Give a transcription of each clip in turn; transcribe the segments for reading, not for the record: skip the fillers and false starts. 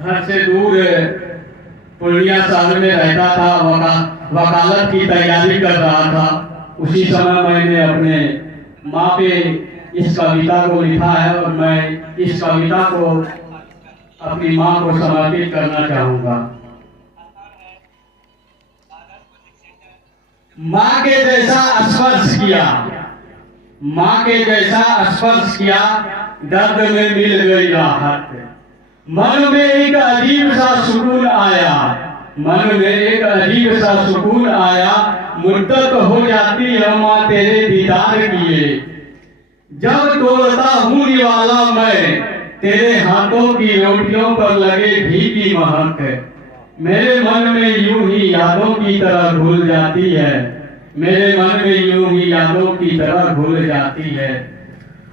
घर से दूर पूर्णिया शहर में रहता था, वकालत की तैयारी कर रहा था। उसी समय मैंने अपने माँ पे इस कविता को लिखा है और मैं इस कविता को अपनी माँ को समर्पित करना चाहूँगा। माँ के जैसा स्पर्श किया, माँ के जैसा स्पर्श किया, दर्द में मिल गई राहत। मन में एक अजीब सा सुकून आया, मन में एक अजीब सा सुकून आया। मुद्दत हो जाती है माँ तेरे दीदार किए, जब तोड़ता हूँ निवाला मैं तेरे हाथों की रोटियों पर लगे घी की महक। मेरे मन में यूं ही यादों की तरह घुल जाती है, मेरे मन में यूं ही यादों की तरह घुल जाती है।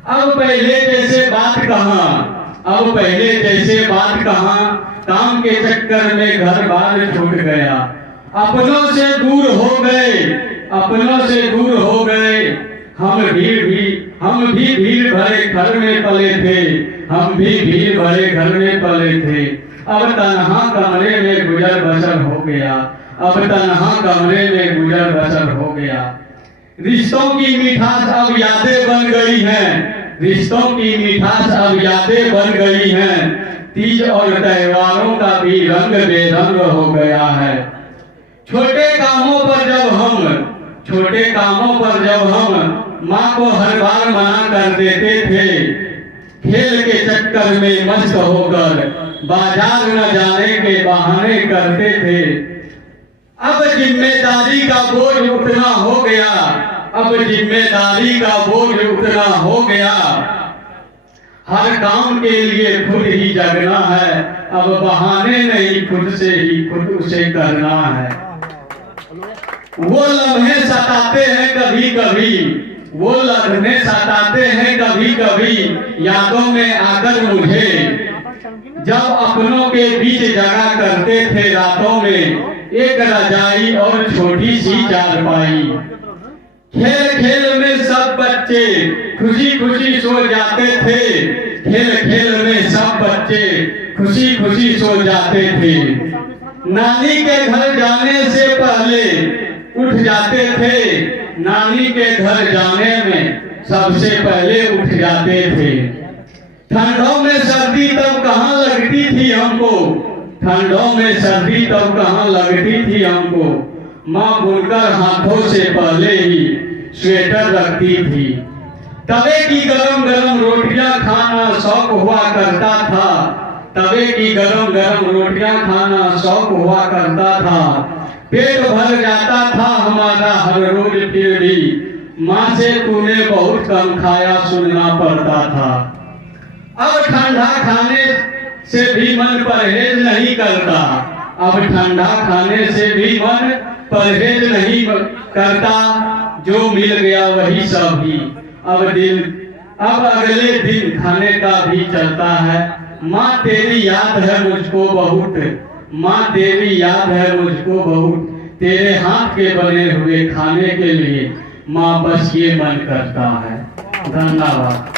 अब पहले जैसे बात कहाँ, अब पहले जैसे बात कहाँ, काम के चक्कर में घर बार छूट गया। अपनों से दूर हो गए, अपनों से दूर हो गए। हम भी भीड़ भरे घर में पले थे, हम भी भीड़ भरे घर में पले थे। अब तन्हा कमरे में गुजर बसर हो गया, अब तन्हा कमरे में गुजर बसर हो गया। रिश्तों की मिठास अब यादें बन गई हैं, रिश्तों की मिठास अब यादें बन गई हैं। तीज और त्योहारों का भी रंग बेरंग हो गया है। छोटे कामों पर जब हम माँ को हर बार मना कर देते थे, खेल के चक्कर में मस्त होकर बाजार न जाने के बहाने करते थे। अब जिम्मेदारी का बोझ उतना हो गया, अब जिम्मेदारी का बोझ उतना हो गया। हर काम के लिए खुद ही जगना है, अब बहाने नहीं खुद से ही खुद उसे करना है। वो लम्हे सताते हैं कभी कभी, वो लम्हे सताते हैं कभी कभी यादों में आकर मुझे। जब अपनों के बीच जगा करते थे रातों में एक रजाई और छोटी सी चारपाई। खेल खेल में सब बच्चे खुशी खुशी सो जाते थे, खेल खेल में सब बच्चे खुशी खुशी सो जाते थे। नानी के घर जाने से पहले उठ जाते थे, नानी के घर जाने में सबसे पहले उठ जाते थे। ठंडों में सर्दी तब कहाँ लगती थी हमको, ठंडों में सर्दी तब कहाँ लगती थी हमको। माँ बुनकर हाथों से पहले ही स्वेटर रखती थी। तवे की गरम गरम रोटियां खाना शौक हुआ करता था, तवे की गरम गरम रोटियां खाना शौक हुआ करता था। पेट भर जाता था हमारा हर रोज फिर भी, माँ से तूने बहुत कम खाया सुनना पड़ता था। अब ठंडा खाने से भी मन परहेज नहीं करता, अब ठंडा खाने से भी मन परहेज नहीं करता। जो मिल गया वही सब ही अब अगले दिन खाने का भी चलता है। माँ तेरी याद है मुझको बहुत, माँ तेरी याद है मुझको बहुत। तेरे हाथ के बने हुए खाने के लिए माँ बस ये मन करता है। धन्यवाद।